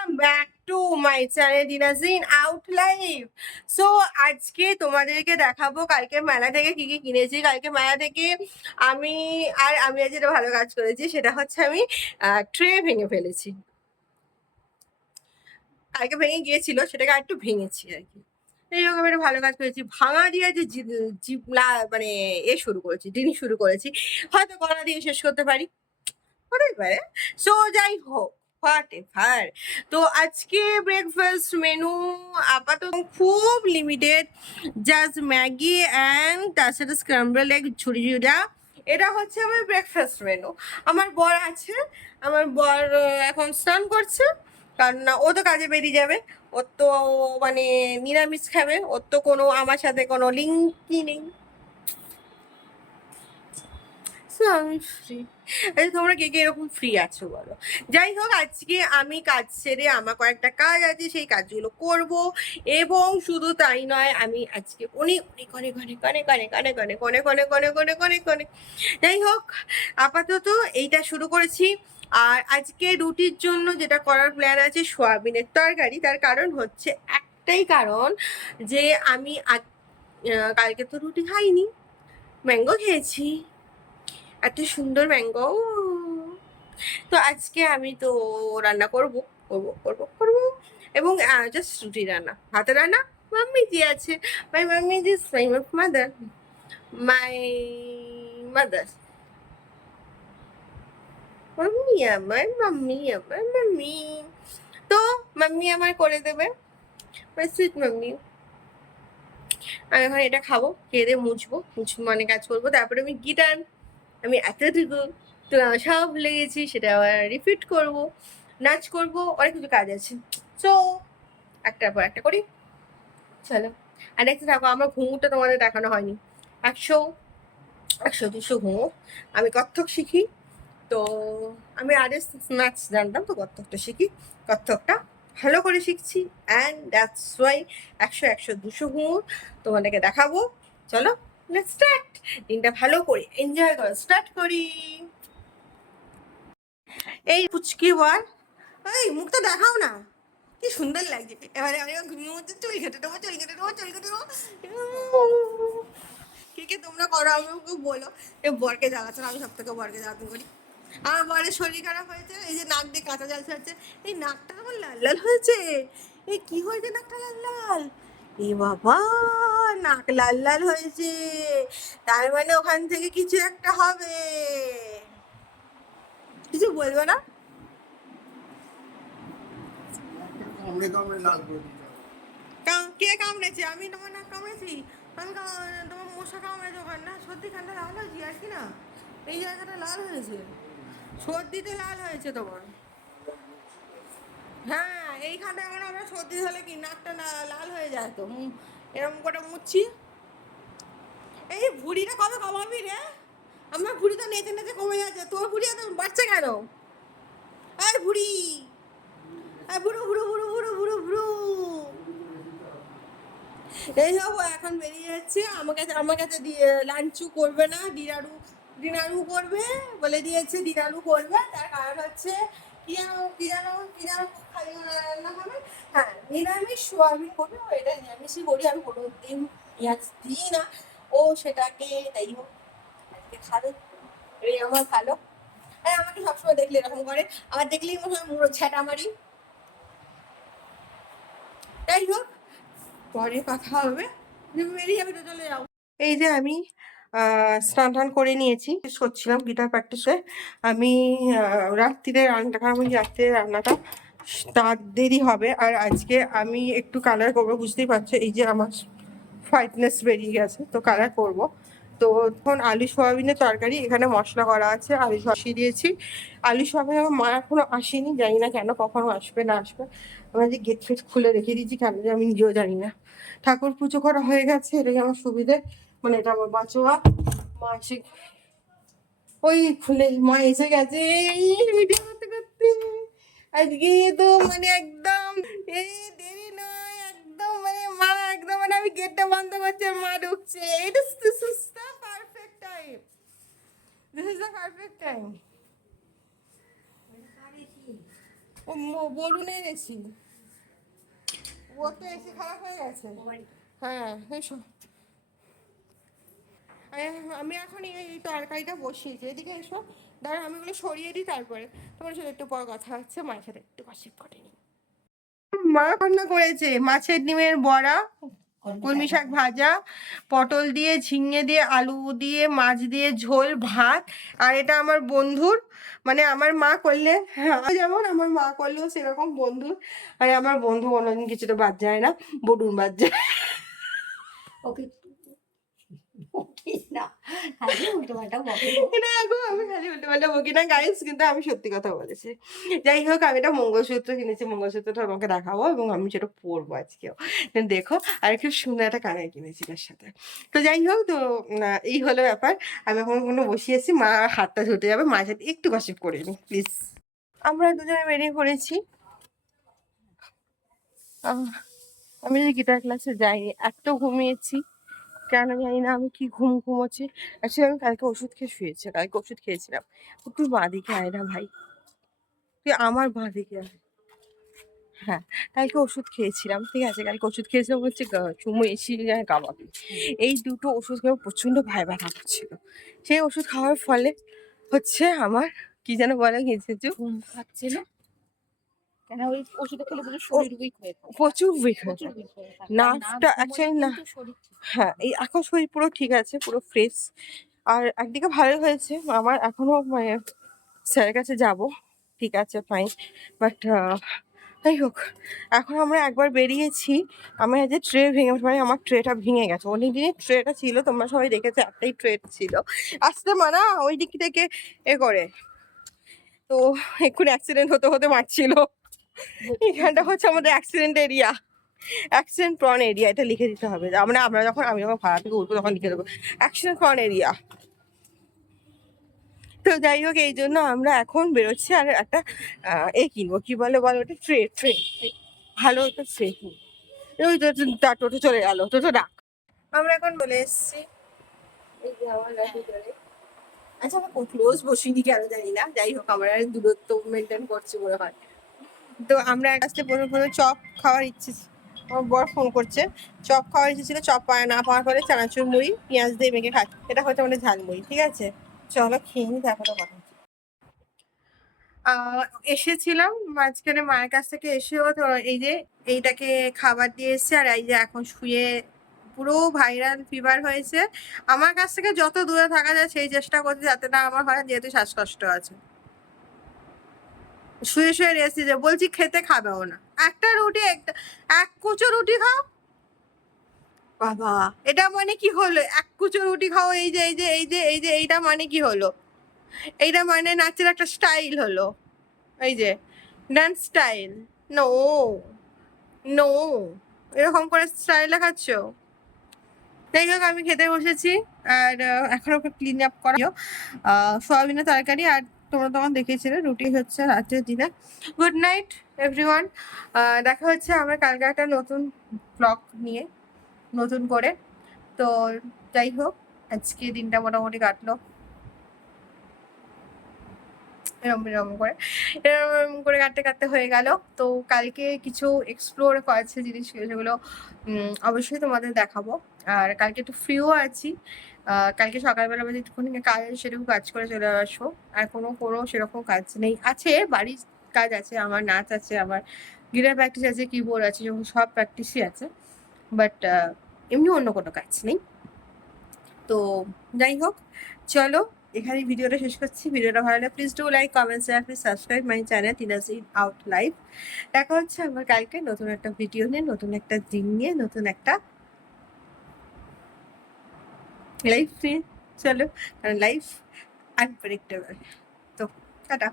Welcome back to my channel ডিনাজিন out live. So আজকে তোমাদেরকে দেখাবো কালকে মেলা থেকে কি কি কিনেছি। কালকে মেলা থেকে আমি আজ যেটা ভালো কাজ করেছি সেটা হচ্ছে আমি ট্রে ভেঙে ফেলেছি। কালকে ভেঙে গিয়েছিল, সেটাকে আর একটু ভেঙেছি আর কি। এইরকম একটা ভালো কাজ করেছি। ভাঙা দিয়ে যে মানে শুরু করেছি, জিনিস শুরু করেছি, হয়তো গলা দিয়ে শেষ করতে পারি, হতেই পারে। সো যাই হোক, হোয়াট এভার। তো আজকে ব্রেকফাস্ট মেনু আপাতত খুব লিমিটেড, জাস্ট ম্যাগি অ্যান্ড তার সাথে স্ক্রাম্বল এগ ঝুড়ি ঝুড়া। এটা হচ্ছে আমার ব্রেকফাস্ট মেনু। আমার বর আছে, আমার বর এখন স্নান করছে, কারণ না ও তো কাজে বেরিয়ে যাবে। ওর তো মানে নিরামিষ খাবে, ওর তো কোনো আমার সাথে কোনো লিঙ্কই নেই। আমি ফ্রি। আচ্ছা, তোমরা কে কে এরকম ফ্রি আছো বলো? যাই হোক, আজকে আমি কাজ সেরে আমার কয়েকটা কাজ আছে, সেই কাজগুলো করব। এবং শুধু তাই নয়, আমি আজকে অনেক অনেক অনেক অনেক অনেক অনেক অনেক অনেক অনেক অনেক অনেক অনেক অনেক অনেক যাই হোক, আপাতত এইটা শুরু করেছি। আর আজকে রুটির জন্য যেটা করার প্ল্যান আছে সোয়াবিনের তরকারি। তার কারণ হচ্ছে একটাই কারণ, যে আমি কালকে তো রুটি খাইনি, ম্যাঙ্গো খেয়েছি, এত সুন্দর ম্যাঙ্গো। তো আজকে আমি তো রান্না করব করব করব করব এবং জাস্ট রুটি রান্না, ভাতের রান্না মাম্মি জি আছে। My mummy is my mother, my mother, mummy. তো মাম্মি আমার করে দেবে, মাই সুইট মাম্মি। আমি এখন এটা খাবো, খেয়ে দিয়ে মুছবো, মানে কাজ করবো। তারপরে আমি গিটার, আমি এতটুকু তো সব ভুলে গেছি, সেটা আবার রিপিট করব, নাচ করব, অনেক কিছু কাজ আছে। সো একটার পর একটা করি, চলো। আর দেখতে থাকো, আমার ঘুমুটা তোমাদের দেখানো হয়নি। 100 200 ঘুমো। আমি কত্থক শিখি, তো আমি আগে নাচ জানতাম, তো কত্থকটা শিখি, কত্থকটা ভালো করে শিখছি, অ্যান্ড দ্যাটস ওয়াই 100 200 ঘুমো তোমাদেরকে দেখাবো। চলো লেটস স্টার্ট। দিনটা ভালো করে এনজয় করে স্টার্ট করি। এই পুচকি বল, এই মুখটা দেখাও না, কি সুন্দর লাগছে। এবারে আমি ঘুমিয়ে মধ্যে চুল কেটে দেবো, চুল কেটে দেবো, চুল কেটে দেবো। কে কে তোমরা করো আমাকে বলো। এ বরকে জ্বালাচ্ছ, আমি সব থেকে বরকে জ্বালাতন করি। আমার বরের শরীর খারাপ হয়েছে, এই যে নাক দিয়ে কাঁচা জল ছাড়ছে, এই নাকটা আমার লাল লাল হয়েছে। এই কি হয়েছে নাকটা লাল লাল? এ বাবা, নাক লাল লাল হয়েছে, তার মানে ওখান থেকে কিছু একটা হবে। কিছু বলবো না? কে কামড়েছে? আমি তোমার নাক কামড়েছি? আমি তোমার মশা কামড়েছে ওখানে না? সত্যি খানটা লাল হয়েছে আর কি না, এই জায়গাটা লাল হয়েছে, সর্দিতে লাল হয়েছে তোমার। হ্যাঁ, এইখানটা এখন আমরা সর্দি হলে কি নাকটা লাল হয়ে যায় তো, এরকম করে মুচ্ছি। এই ভুঁড়িটা কবে কমাবি রে? আমার ভুঁড়ি তো নেচে নেচে কমে যাচ্ছে, তোর ভুঁড়ি এত বাড়ছে কেন? এই ভুঁড়ি, ভুরু ভুরু ভুরু ভুরু ভুরু ভুরু। এই হোক, এখন বেরিয়ে যাচ্ছে। আমার কাছে লাঞ্চু করবে না, ডিনারু করবে বলে দিয়েছে, ডিনারু করবে। তার কারণ হচ্ছে কি যেন খালি রান্না হবে। হ্যাঁ, নিরামিষ সোয়াবিন করবে, ও এটা নিরামিষই করি, আমি কোনো দিন পেঁয়াজ দিই না। ও সেটাকে তাই হোক আজকে খাবে, এই আমার ভালো। আর আমাকে সবসময় দেখলে এরকম করে, আমার দেখলেই মনে হয় মুড়ো ঝ্যাটা মারি। যাই হোক, পরে কথা হবে, তুমি বেরিয়ে যাবে তো চলে যাও। এই যে আমি স্নান টান করে নিয়েছি, করছিলাম গিটার প্র্যাকটিসে। আমি রাত্রিরে রান্নাটা তার দেরি হবে। আর আজকে আমি একটু কালার করবো, বুঝতেই পারছো, এই যে আমার হোয়াইটনেস বেরিয়ে গেছে, তো কালার করব। তো তখন আলু সোয়াবিনের তরকারি, এখানে মশলা করা আছে, আলু বসিয়ে দিয়েছি। আলু সোয়াবিন আমার মা এখনো আসেনি, জানি না কেন, কখনো আসবে না আসবে। আমরা যে গেট ফেট খুলে রেখে দিয়েছি কেন, যে আমি নিজেও জানি না। ঠাকুর পুজো করা হয়ে গেছে, এটাই আমার সুবিধে, মানে এটা আমার বাঁচোয়া। মা এসে ওই খুলে মা এসে গেছে ভিডিও করতে করতে। আজকে তো মানে একদম এই দেরি নয়, একদম মানে মা একদম মানে আমি গেটটা বন্ধ করছি, মা ঢুকছে। This is the perfect time, this is the perfect time. বলুন এনেছি, ওর তো এসি খারাপ হয়ে গেছে। হ্যাঁ এসো। আমি এখন এই তরকারিটা বসিয়েছি, এদিকে এসো। দাঁড়া আমি ওগুলো সরিয়ে দিই, তারপরে তোমার সাথে একটু পর কথা হচ্ছে, মায়ের সাথে একটু কষিপ করে নিই। মা রান্না করেছে মাছের ডিমের বড়া, কলমি শাক ভাজা, পটল দিয়ে, ঝিঙে দিয়ে, আলু দিয়ে, মাছ দিয়ে ঝোল, ভাত। আর এটা আমার বন্ধুর, মানে আমার মা করলে, হ্যাঁ যেমন আমার মা করলেও সেরকম বন্ধুর। মানে আমার বন্ধু কোনোদিন কিছুটা বাদ যায় না, বডুন বাদ যায়। ওকে না, খালি উল্টোপাল্টা বকে। না গো, আমি খালি উল্টোপাল্টা বকি না গাইস, কিন্তু আমি সত্যি কথা বলেছি। যাই হোক, আমি একটা মঙ্গলসূত্র কিনেছি, মঙ্গলসূত্রটা তোমাকে দেখাবো এবং আমি সেটা পরবো আজকেও, দেখো। আর খুব সুন্দর একটা কানের কিনেছি তার সাথে। তো যাই হোক, তো এই হলো ব্যাপার। আমি এখন কোনো বসিয়েছি, মা হাতটা ধুতে যাবে, মায়ের সাথে একটু গসিপ করে নি প্লিজ। আমরা দুজনে বেরিয়ে পড়েছি। আমি যে গিটার ক্লাসে যাইনি, এত ঘুমিয়েছি কেন জানি না, আমি কি ঘুমোচ্ছি। অ্যাকচুয়ালি আমি কালকে ওষুধ খেয়ে শুয়েছি, কালকে ওষুধ খেয়েছিলাম। তুই বাঁ দিকে আয় না ভাই, তুই আমার বাঁ দিকে আয়। হ্যাঁ, কালকে ওষুধ খেয়েছিলাম, ঠিক আছে, কালকে ওষুধ খেয়েছিলাম হচ্ছে চুমু এসি কাবাবি। এই দুটো ওষুধ খেয়ে প্রচন্ড ভাই ব্যথা করছিল। সেই ওষুধ খাওয়ার ফলে হচ্ছে আমার কি যেন বলে গেছে, ঘুম পাচ্ছিল কেন, ওই ওষুধ খেলে পুরো শরীর উইক হয়ে থাকে, প্রচুর উইক হয়ে প্রচুর যায় উইক হয়ে থাকে। নার্ভটা, অ্যাকচুয়ালি না। শরীর হ্যাঁ, এই এখন শরীর পুরো ঠিক আছে, পুরো ফ্রেশ। আর একদিকে ভালো হয়েছে আমার, এখনো মানে স্যারের কাছে যাব, ঠিক আছে ফাইন। বাট যাই হোক, এখন আমরা একবার বেরিয়েছি। আমি যে ট্রে ভেঙে, মানে আমার ট্রেটা ভেঙে গেছে। অনেক দিনের ট্রেটা ছিল, তোমরা সবাই দেখেছো, একটাই ট্রে ছিল। আসতে মানা ওই দিক থেকে এ করে, তো এক্ষুনি অ্যাক্সিডেন্ট হতে হতে মারছিল। এখানটা হচ্ছে আমাদের accident area, accident prawn area, এটা লিখে দিতে হবে। আমি যখন ভাড়া থেকে উঠবো তখন লিখে দেবো অ্যাক্সিডেন্ট প্রন এরিয়া। তো যাই হোক, এই জন্য আমরা এখন বেরোচ্ছি। আর একটা এ কিনবো, কি বলে বলো ওটা, ট্রে ট্রে ভালো একটা ট্রে কিনবো। ওই তো তার টোটো চলে গেল, টোটো ডাক। আমরা এখন বলে এসছি এই যে আমার ভিতরে। আচ্ছা, আমরা ক্লোজ বসিনি কেন জানি না, যাই হোক আমরা দূরত্ব মেনটেন করছি মনে হয়। তো আমরা আসতে প্রথমে চপ খাওয়ার ইচ্ছে, আমার বর ফোন করছে, চপ খাওয়ার ইচ্ছে ছিল, চপ না পাওয়ার পরে চানাচুর মুড়ি পেঁয়াজ দিয়ে মেখে খাচ্ছি, এটা হচ্ছে আমাদের ঝালমুড়ি, ঠিক আছে। চলো খেয়ে নি, তারপরে কথা। এসেছিলাম মাঝখানে মায়ের কাছ থেকে, এসেও তো এই যে এইটাকে খাবার দিয়ে এসছে। আর এই যে এখন শুয়ে পুরো ভাইরাল ফিভার হয়েছে। আমার কাছ থেকে যত দূরে থাকা যায় সেই চেষ্টা করছি যাতে না আমার হয়, যেহেতু শ্বাসকষ্ট আছে। শুয়ে শুয়ে রেস্ট দিতে বলছি, খেতে খাবেও না, একটা রুটি, এক কুচো রুটি খাও। বাবা, এটা মানে কি হলো, এক কুচো রুটি খাও, এই যে এই যে এই যে এই যে এইটা মানে কি হলো? এইটা মানে নাচের একটা স্টাইল হলো, এই যে ডান্স স্টাইল। নো নো, এরকম করে স্টাইল দেখাচ্ছ। যাই হোক, আমি খেতে বসেছি। আর এখন ওকে ক্লিন আপ করা, সোয়াবিনের তরকারি। আর তোমরা তখন দেখেছিলে রুটি হচ্ছে রাত্রের ডিনার। গুড নাইট এভরিওয়ান, দেখা হচ্ছে আমরা কালকে একটা নতুন ব্লগ নিয়ে, নতুন করে। তো যাই হোক, আজকে দিনটা মোটামুটি কাটলো এরম এরম করে, এরম করে কাটতে কাটতে হয়ে গেল। তো কালকে কিছু এক্সপ্লোর করেছে জিনিস, যেগুলো অবশ্যই তোমাদের দেখাবো। আর কালকে একটু ফ্রিও আছি, কালকে সকালবেলা বাজে একটুখানি কাজ, সেরকম কাজ করে চলে আসবো। আর কোনো সেরকম কাজ নেই, আছে বাড়ির কাজ আছে, আমার নাচ আছে, আমার গিটার প্র্যাকটিস আছে, কিবোর্ড আছে, সব প্র্যাকটিসই আছে। বাট এমনি অন্য কোনো কাজ নেই। তো যাই হোক, চলো এখানে ভিডিওটা শেষ করছি। ভিডিওটা ভালো লাগলে please do like, comment, share, please subscribe my channel Tina's out live. দেখা হচ্ছে আমার কালকে নতুন একটা ভিডিও নিয়ে, নতুন একটা দিন নিয়ে, নতুন একটা লাইফ নিয়ে। চলো, কারণ লাইফ আনপ্রেডিক্টেবল। তো টাটা।